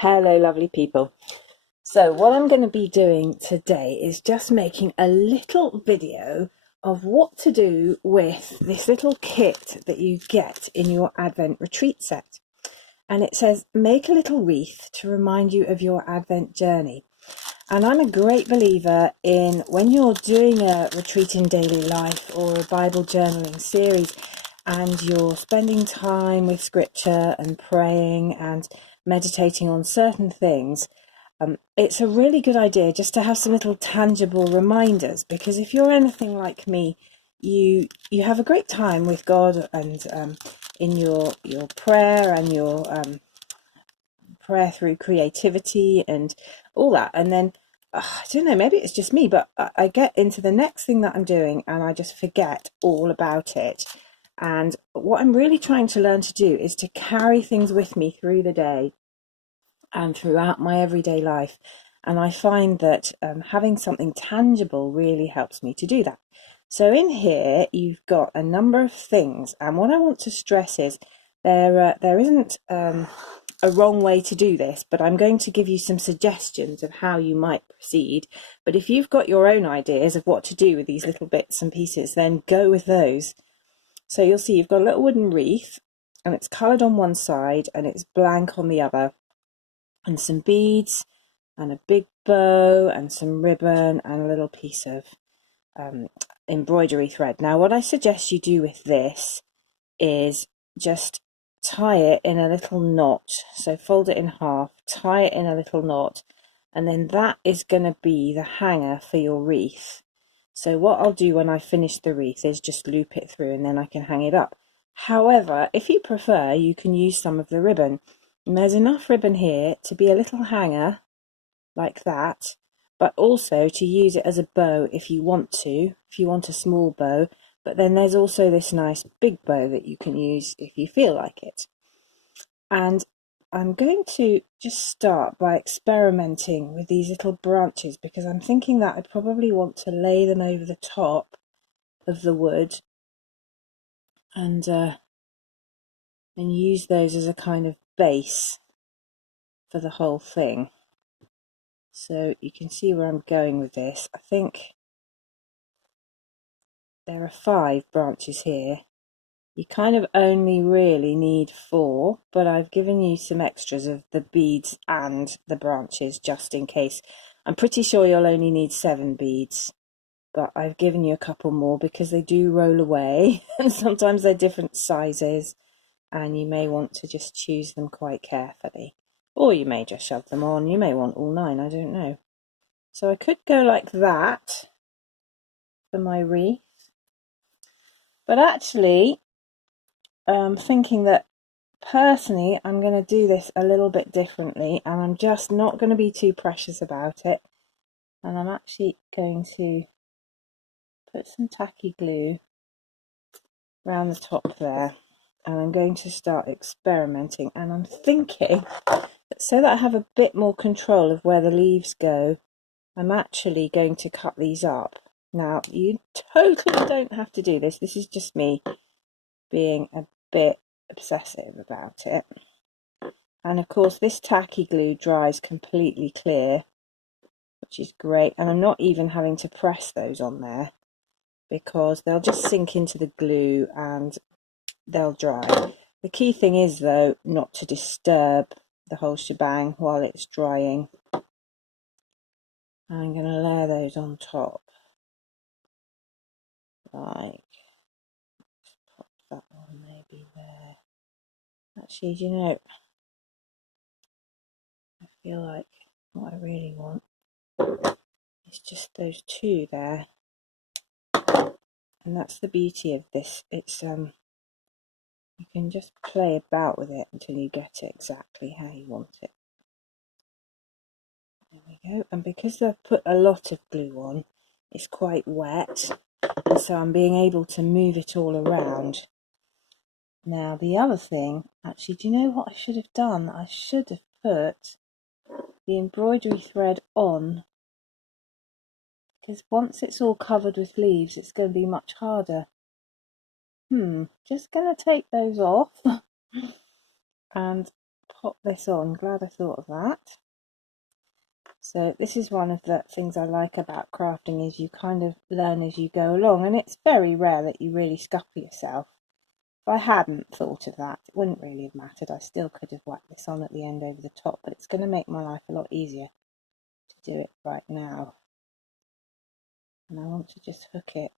Hello, lovely people. So what I'm going to be doing today is just making a little video of what to do with this little kit that you get in your Advent retreat set. And it says, make a little wreath to remind you of your Advent journey. And I'm a great believer in when you're doing a retreat in daily life or a Bible journaling series and you're spending time with scripture and praying and meditating on certain things, it's a really good idea just to have some little tangible reminders, because if you're anything like me, you have a great time with God and in your prayer and your prayer through creativity and all that, and then I don't know, maybe it's just me, but I get into the next thing that I'm doing and I just forget all about it. And what I'm really trying to learn to do is to carry things with me through the day and throughout my everyday life. And I find that having something tangible really helps me to do that. So in here, you've got a number of things. And what I want to stress is there isn't a wrong way to do this, but I'm going to give you some suggestions of how you might proceed. But if you've got your own ideas of what to do with these little bits and pieces, then go with those. So you'll see you've got a little wooden wreath, and it's coloured on one side and it's blank on the other, and some beads and a big bow and some ribbon and a little piece of embroidery thread. Now what I suggest you do with this is just tie it in a little knot. So fold it in half, tie it in a little knot, and then that is going to be the hanger for your wreath. So what I'll do when I finish the wreath is just loop it through and then I can hang it up. However, if you prefer, you can use some of the ribbon. And there's enough ribbon here to be a little hanger like that, but also to use it as a bow if you want a small bow. But then there's also this nice big bow that you can use if you feel like it. And I'm going to just start by experimenting with these little branches, because I'm thinking that I probably want to lay them over the top of the wood and use those as a kind of base for the whole thing. So you can see where I'm going with this. I think there are 5 branches here. You kind of only really need 4, but I've given you some extras of the beads and the branches just in case. I'm pretty sure you'll only need 7 beads, but I've given you a couple more because they do roll away and sometimes they're different sizes and you may want to just choose them quite carefully. Or you may just shove them on. You may want all 9, I don't know. So I could go like that for my wreath, but actually thinking that personally I'm going to do this a little bit differently, and I'm just not going to be too precious about it, and I'm actually going to put some tacky glue around the top there, and I'm going to start experimenting. And I'm thinking that so that I have a bit more control of where the leaves go, I'm actually going to cut these up. Now you totally don't have to do this, this is just me being a bit obsessive about it. And of course this tacky glue dries completely clear, which is great, and I'm not even having to press those on there because they'll just sink into the glue and they'll dry. The key thing is though not to disturb the whole shebang while it's drying. I'm going to layer those on top, like, pop that one maybe there. Actually, do you know, I feel like what I really want is just those 2 there, and that's the beauty of this. It's you can just play about with it until you get it exactly how you want it. There we go. And because I've put a lot of glue on, it's quite wet, and so I'm being able to move it all around. Now the other thing, actually, do you know what I should have done? I should have put the embroidery thread on, because once it's all covered with leaves it's going to be much harder. Just going to take those off and pop this on. Glad I thought of that. So this is one of the things I like about crafting, is you kind of learn as you go along, and it's very rare that you really scupper yourself. If I hadn't thought of that, it wouldn't really have mattered. I still could have whacked this on at the end over the top, but it's going to make my life a lot easier to do it right now. And I want to just hook it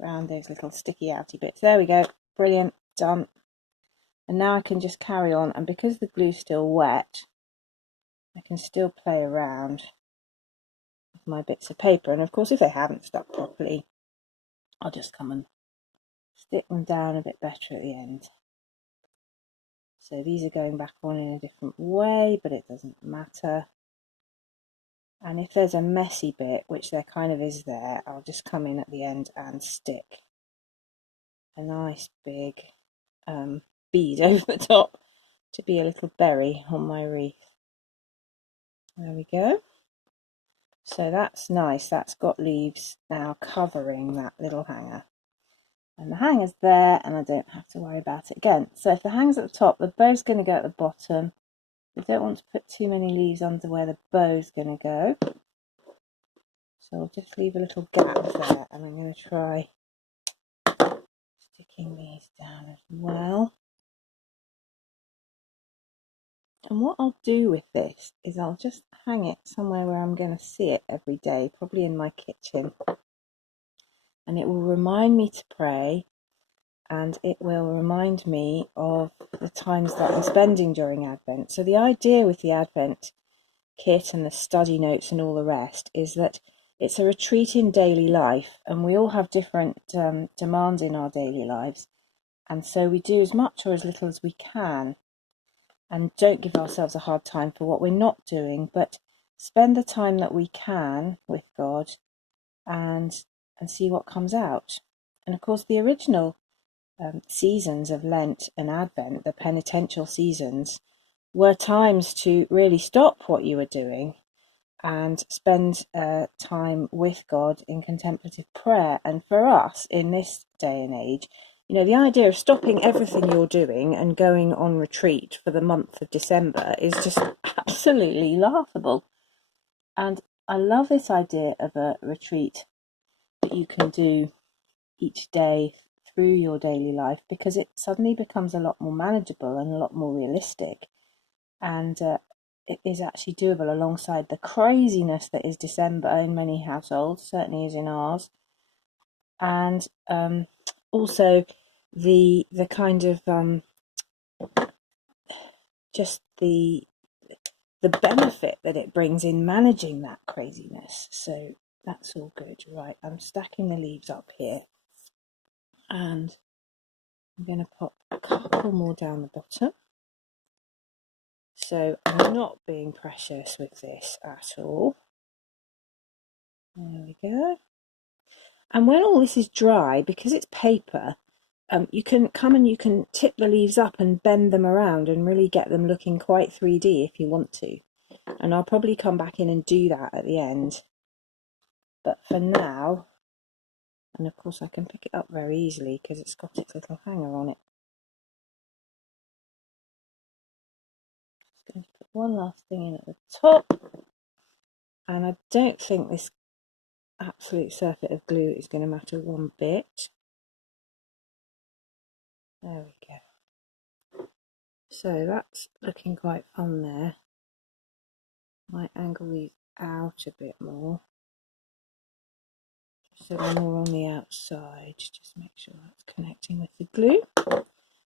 around those little sticky outy bits. There we go. Brilliant. Done. And now I can just carry on, and because the glue's still wet, I can still play around with my bits of paper. And of course, if they haven't stuck properly, I'll just come and stick them down a bit better at the end. So these are going back on in a different way, but it doesn't matter. And if there's a messy bit, which there kind of is there, I'll just come in at the end and stick a nice big bead over the top to be a little berry on my wreath. There we go. So that's nice. That's got leaves now covering that little hanger. And the hanger's there, and I don't have to worry about it again. So if the hanger's at the top, the bow's going to go at the bottom. You don't want to put too many leaves under where the bow's going to go. So I'll just leave a little gap there, and I'm going to try sticking these down as well. And what I'll do with this is I'll just hang it somewhere where I'm going to see it every day, probably in my kitchen. And it will remind me to pray, and it will remind me of the times that I'm spending during Advent. So the idea with the Advent kit and the study notes and all the rest is that it's a retreat in daily life, and we all have different demands in our daily lives. And so we do as much or as little as we can, and don't give ourselves a hard time for what we're not doing, but spend the time that we can with God and see what comes out. And of course, the original seasons of Lent and Advent, the penitential seasons, were times to really stop what you were doing and spend time with God in contemplative prayer. And for us in this day and age, you know, the idea of stopping everything you're doing and going on retreat for the month of December is just absolutely laughable. And I love this idea of a retreat that you can do each day through your daily life, because it suddenly becomes a lot more manageable and a lot more realistic, and it is actually doable alongside the craziness that is December in many households, certainly is in ours. And also the kind of just the benefit that it brings in managing that craziness. So that's all good. Right, I'm stacking the leaves up here, and I'm going to pop a couple more down the bottom. So I'm not being precious with this at all. There we go. And when all this is dry, because it's paper, you can come and you can tip the leaves up and bend them around and really get them looking quite 3D if you want to. And I'll probably come back in and do that at the end. But for now, and of course I can pick it up very easily because it's got its little hanger on it. Just going to put one last thing in at the top. And I don't think this absolute surfeit of glue is going to matter one bit. There we go. So that's looking quite fun there. Might angle these out a bit more, just so they're more on the outside. Just make sure that's connecting with the glue.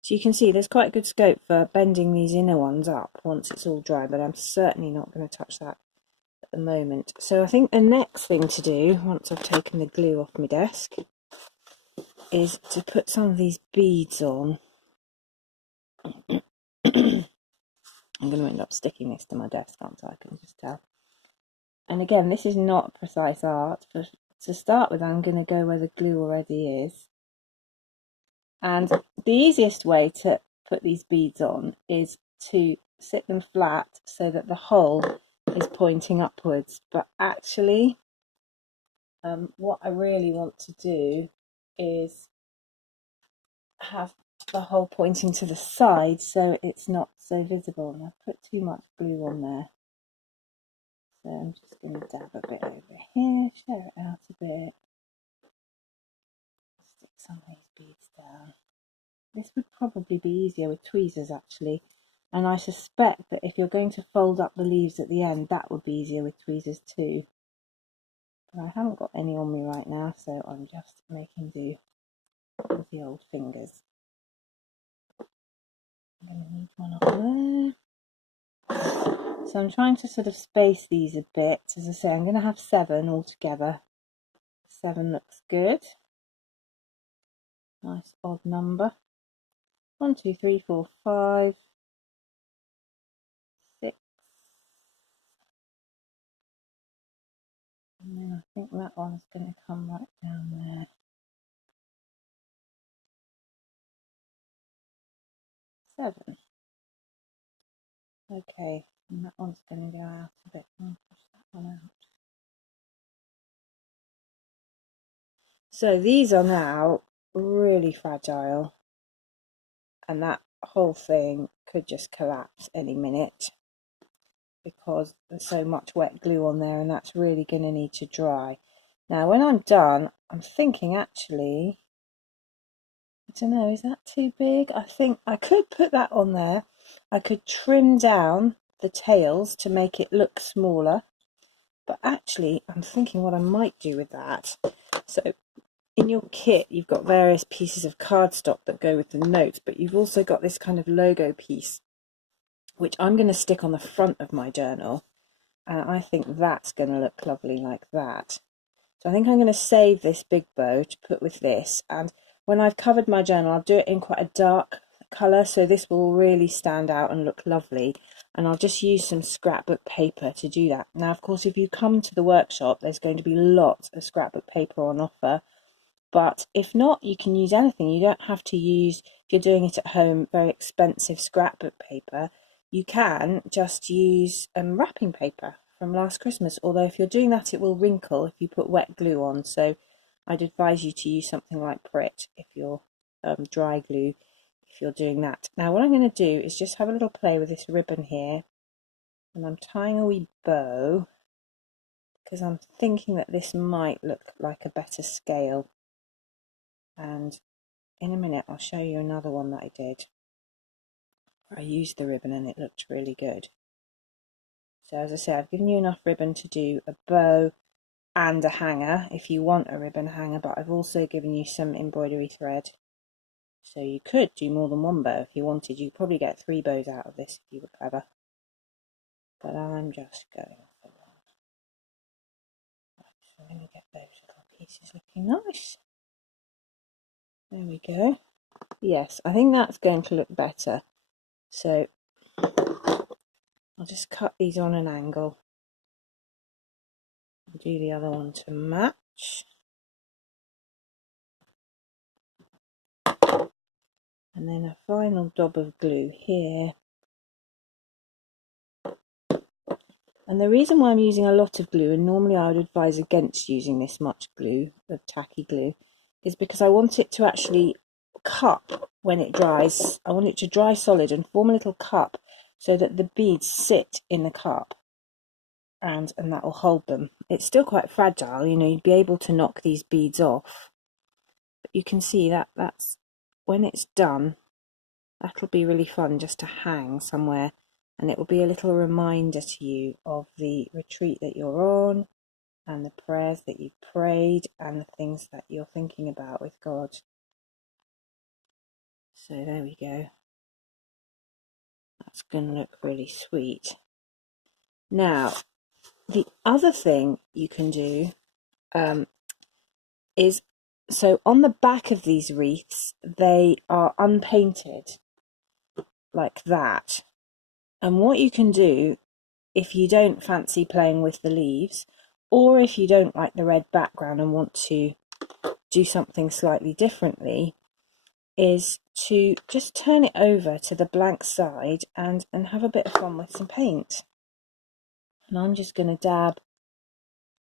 So you can see there's quite good scope for bending these inner ones up once it's all dry, but I'm certainly not going to touch that at the moment. So I think the next thing to do, once I've taken the glue off my desk, is to put some of these beads on. I'm going to end up sticking this to my desk, aren't I? I can just tell. And again, this is not precise art, but to start with, I'm going to go where the glue already is. And the easiest way to put these beads on is to sit them flat so that the hole is pointing upwards. But actually, what I really want to do is have the hole pointing to the side so it's not so visible. And I've put too much glue on there. So I'm just going to dab a bit over here, share it out a bit. Stick some of these beads down. This would probably be easier with tweezers actually. And I suspect that if you're going to fold up the leaves at the end, that would be easier with tweezers too. But I haven't got any on me right now, so I'm just making do with the old fingers. I'm going to need one up there. So I'm trying to sort of space these a bit. As I say, I'm going to have 7 altogether. 7 looks good. Nice odd number. 1, 2, 3, 4, 5, 6. And then I think that one's going to come right down there. 7. Okay, and that one's going to go out a bit. I'll push that one out. So these are now really fragile, and that whole thing could just collapse any minute because there's so much wet glue on there, and that's really going to need to dry. Now when I'm done, I'm thinking actually, I don't know, is that too big? I think I could put that on there. I could trim down the tails to make it look smaller, but actually I'm thinking what I might do with that. So in your kit you've got various pieces of cardstock that go with the notes, but you've also got this kind of logo piece which I'm going to stick on the front of my journal, and I think that's going to look lovely like that. So I think I'm going to save this big bow to put with this, and when I've covered my journal I'll do it in quite a dark colour so this will really stand out and look lovely, and I'll just use some scrapbook paper to do that. Now of course if you come to the workshop there's going to be lots of scrapbook paper on offer, but if not, you can use anything. You don't have to use, if you're doing it at home, very expensive scrapbook paper. You can just use wrapping paper from last Christmas, although if you're doing that it will wrinkle if you put wet glue on, so I'd advise you to use something like Pritt if you're dry glue if you're doing that. Now what I'm going to do is just have a little play with this ribbon here, and I'm tying a wee bow because I'm thinking that this might look like a better scale. And in a minute I'll show you another one that I did where I used the ribbon and it looked really good. So as I say, I've given you enough ribbon to do a bow and a hanger if you want a ribbon hanger, but I've also given you some embroidery thread, so you could do more than one bow if you wanted. You'd probably get 3 bows out of this if you were clever, but I'm just going for one. Right, so I'm going to get those little pieces looking nice. There we go. Yes, I think that's going to look better. So I'll just cut these on an angle and do the other one to match. And then a final dab of glue here. And the reason why I'm using a lot of glue, and normally I would advise against using this much glue, of tacky glue, is because I want it to actually cup when it dries. I want it to dry solid and form a little cup so that the beads sit in the cup, and that will hold them. It's still quite fragile, you know, you'd be able to knock these beads off, but you can see that that's when it's done. That'll be really fun just to hang somewhere, and it will be a little reminder to you of the retreat that you're on and the prayers that you've prayed and the things that you're thinking about with God. So there we go. That's going to look really sweet. Now, the other thing you can do is, so on the back of these wreaths, they are unpainted like that. And what you can do, if you don't fancy playing with the leaves, or if you don't like the red background and want to do something slightly differently, is to just turn it over to the blank side and have a bit of fun with some paint. And I'm just going to dab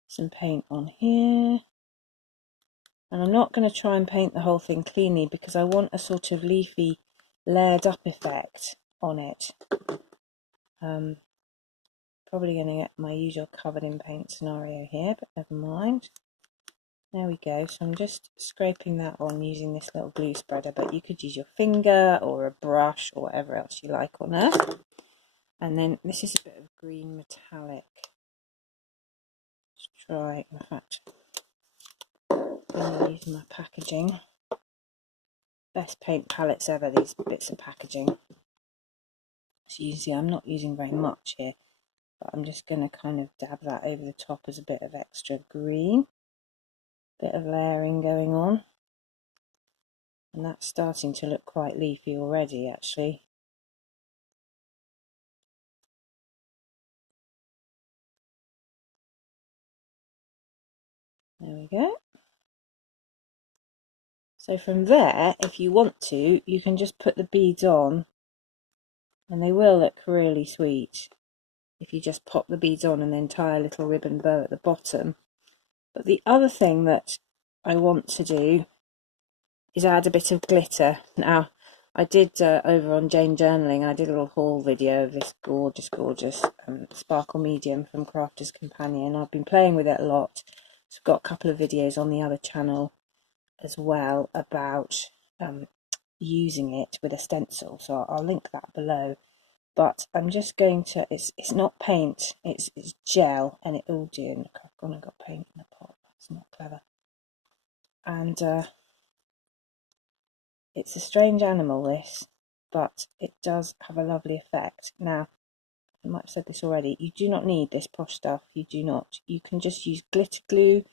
some paint on here. And I'm not going to try and paint the whole thing cleanly because I want a sort of leafy layered up effect on it. Probably going to get my usual covered in paint scenario here, but never mind. There we go. So I'm just scraping that on using this little glue spreader, but you could use your finger or a brush or whatever else you like on earth. And then this is a bit of green metallic. Let's try, in fact, I'm going to use my packaging. Best paint palettes ever, these bits of packaging. So you see I'm not using very much here, but I'm just going to kind of dab that over the top as a bit of extra green. Bit of layering going on. And that's starting to look quite leafy already, actually. There we go. So from there, if you want to, you can just put the beads on, and they will look really sweet if you just pop the beads on and then tie a little ribbon bow at the bottom. But the other thing that I want to do is add a bit of glitter. Now, I did over on Jane Journaling, I did a little haul video of this gorgeous sparkle medium from Crafter's Companion. I've been playing with it a lot. So I've got a couple of videos on the other channel as well about using it with a stencil, so I'll link that below. But I'm just going to, it's not paint, it's gel, and it, oh dear, look, I've gone and got paint in the pot, that's not clever. And it's a strange animal, this, but it does have a lovely effect. Now, I might have said this already, you do not need this posh stuff, you do not. You can just use glitter glue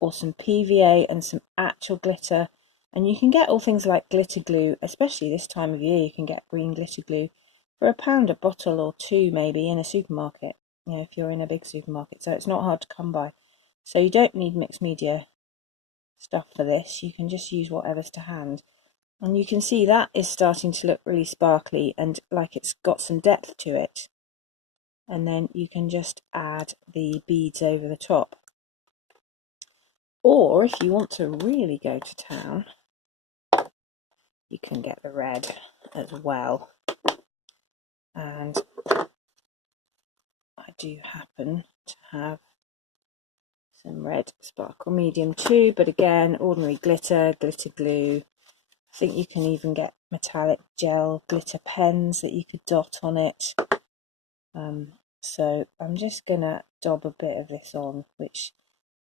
or some PVA and some actual glitter, and you can get all things like glitter glue, especially this time of year. You can get green glitter glue for £1 a bottle or two maybe in a supermarket, you know, if you're in a big supermarket, so it's not hard to come by. So you don't need mixed media stuff for this, you can just use whatever's to hand. And you can see that is starting to look really sparkly and like it's got some depth to it. And then you can just add the beads over the top. Or if you want to really go to town, you can get the red as well. And I do happen to have some red sparkle medium too, but again, ordinary glitter, glitter glue. I think you can even get metallic gel glitter pens that you could dot on it. So I'm just gonna dob a bit of this on, which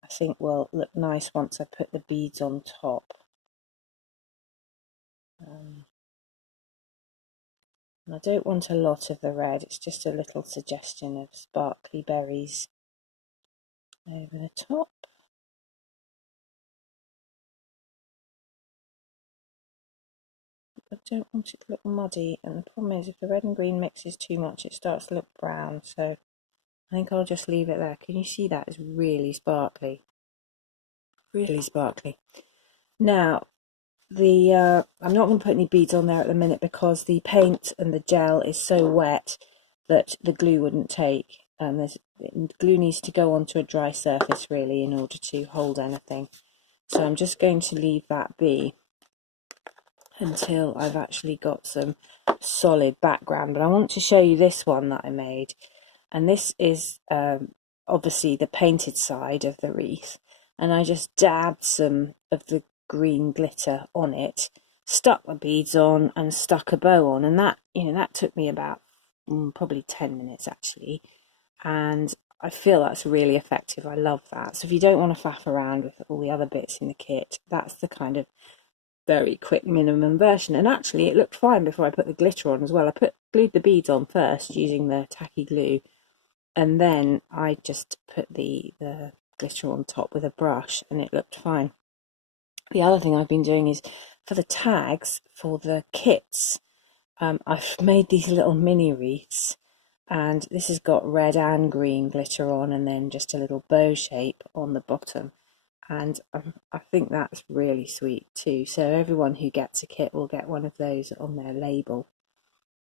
I think will look nice once I put the beads on top. And I don't want a lot of the red, it's just a little suggestion of sparkly berries over the top. I don't want it to look muddy, and the problem is if the red and green mixes too much it starts to look brown, so I think I'll just leave it there. Can you see that? It's really sparkly. Really sparkly. Now, I'm not going to put any beads on there at the minute because the paint and the gel is so wet that the glue wouldn't take. Glue needs to go onto a dry surface really in order to hold anything. So I'm just going to leave that be until I've actually got some solid background. But I want to show you this one that I made, and this is obviously the painted side of the wreath, and I just dabbed some of the green glitter on it, stuck the beads on and stuck a bow on, and that, you know, that took me about probably 10 minutes actually, and I feel that's really effective. I love that. So if you don't want to faff around with all the other bits in the kit, that's the kind of very quick minimum version. And actually it looked fine before I put the glitter on as well. I glued the beads on first using the tacky glue, and then I just put the glitter on top with a brush, and it looked fine. The other thing I've been doing is for the tags for the kits, I've made these little mini wreaths, and this has got red and green glitter on, and then just a little bow shape on the bottom. And I think that's really sweet too. So everyone who gets a kit will get one of those on their label,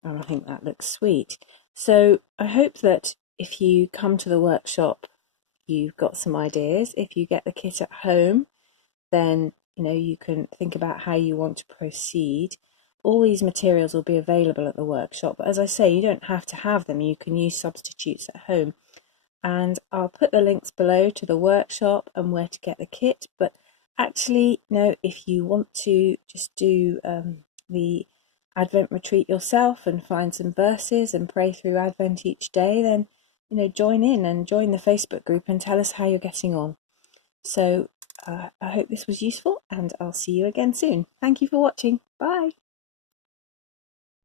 and I think that looks sweet. So I hope that if you come to the workshop, you've got some ideas. If you get the kit at home, then you can think about how you want to proceed. All these materials will be available at the workshop, but as I say, you don't have to have them. You can use substitutes at home. And I'll put the links below to the workshop and where to get the kit. But actually, if you want to just do the Advent retreat yourself and find some verses and pray through Advent each day, then join in and join the Facebook group and tell us how you're getting on. So I hope this was useful, and I'll see you again soon. Thank you for watching. Bye.